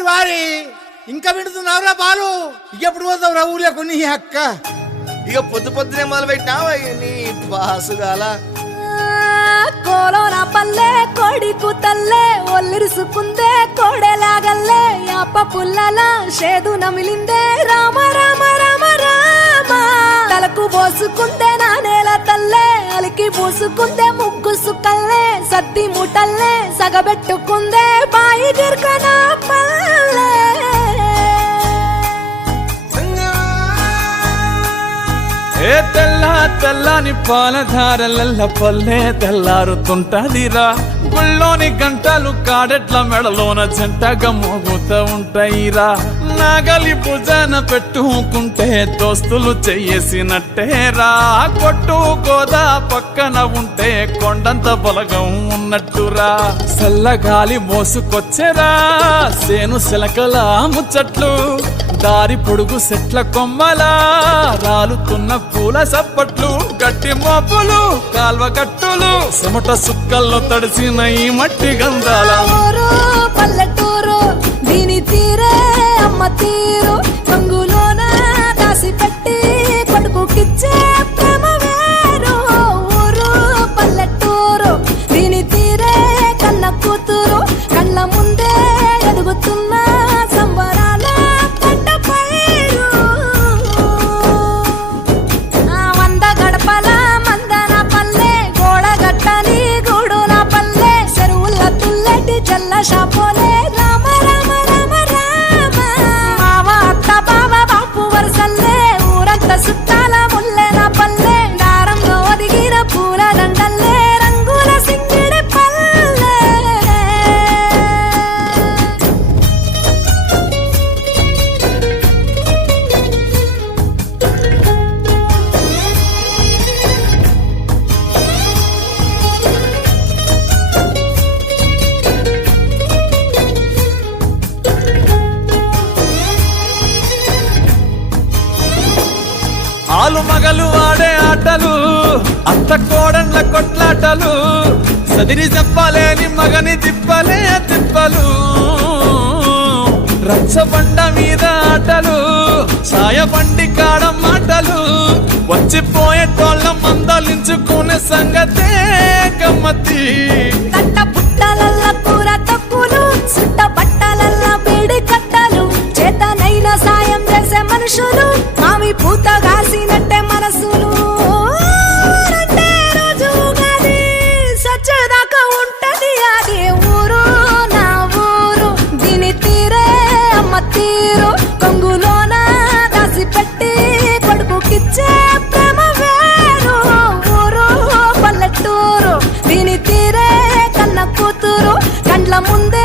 మరి వారి ఇంకా వింటున్నావురా బాలు? ఎప్పుడు పోతావురా ఊర్లో కొన్ని అక్క? ఇక పొద్దు పొద్దునే మొదలు పెట్టినావా నీ బాసుగాల? కోలోన పల్లె కోడి కూతల్లే ఒల్లిరుసుకుందే కోడెలాగల్లే యాప పుల్లల షేదు నమిలిందే రామ రామ రామ రామ తలకు పోసుకుందే నానేల తల్లే అలికి పూసుకుందే ముగ్గు సుక్కల్లే సద్ది ముటల్లే సగబెట్టుకుందే బాయి గిర్కన పల్లె ఏ తెల్ల తెల్లని పాలధారలల్ల పల్లె తెల్లారుతుంటదిరా. గుళ్ళోని గంటలు కాడెట్ల మెడలోన జంటగా మోగుతూ ఉంటాయిరా. నాగలి భుజాన పెట్టుకుంటే దోస్తులు చెయ్యేసినట్టేరా. కొట్టు గోదా పక్కన ఉంటే కొండంత బలగం ఉన్నట్టురా. చల్లగాలి మోసుకొచ్చెరా సేను శిలకల ముచ్చట్లు. దారి పొడుగు సెట్ల కొమ్మలా రాలుతున్న పూల సప్పట్లు. గట్టి మోపులు కాల్వ గట్టులు చెమట సుక్కల్లో తడిసిన ఈ మట్టి గంధాల పల్లెటూరు దీని తీరే అమ్మ తీరు. కంగులోన దాసి పెట్టి కొడుకుకిచ్చే ప్రేమ వేరు. ఊరు పల్లెటూరు దీని తీరే కన్న కూతురు. కళ్ళ ముందే ఎదుగుతున్న సంబరాల పంట పైరు. వంద గడపల మందన పల్లె గోడగట్టని గూడుల పల్లె. చెరువుల తుల్లటి జల్ల షాపోలే రామ రామ రామ రామ. మావ అత్త బావ బాపు వరసల్లే ఊరంత సుట్టాల ముల్లెన పల్లె. దారంలో ఒదిగిన పూల దండల్లే రంగుల సింగిడి పల్లె. ఆలు మగలు ఆడే ఆటలు అత్త కోడళ్ళ కొట్లాటలు. సదిరి చెప్పలేని మగని తిప్పలే తిప్పలు. రచ్చబండ మీద ఆటలు సాయబండి కాడ మాటలు. వచ్చిపోయేటోళ్ళ మందలించుకునే సంగతే గమ్మతి. కట్ట పుట్టలల్ల కూర తప్పులు సుట్ట బట్టలల్ల బీడి కట్టలు. చేతనైన సాయం చేసే మనుషులు మావి పూత కాసినట్టే మనసులు. అంటే రోజు గది సచ్చేదాకా ఉంటది అది ఊరు నా ఊరు. దీని తీరే అమ్మ తీరు. కొంగులోన దాసి పెట్టి కొడుకుకిచ్చే ప్రేమ వేరు. ఊరు పల్లెటూరు దీని తీరే కన్న కూతురు. కండ్ల ముందే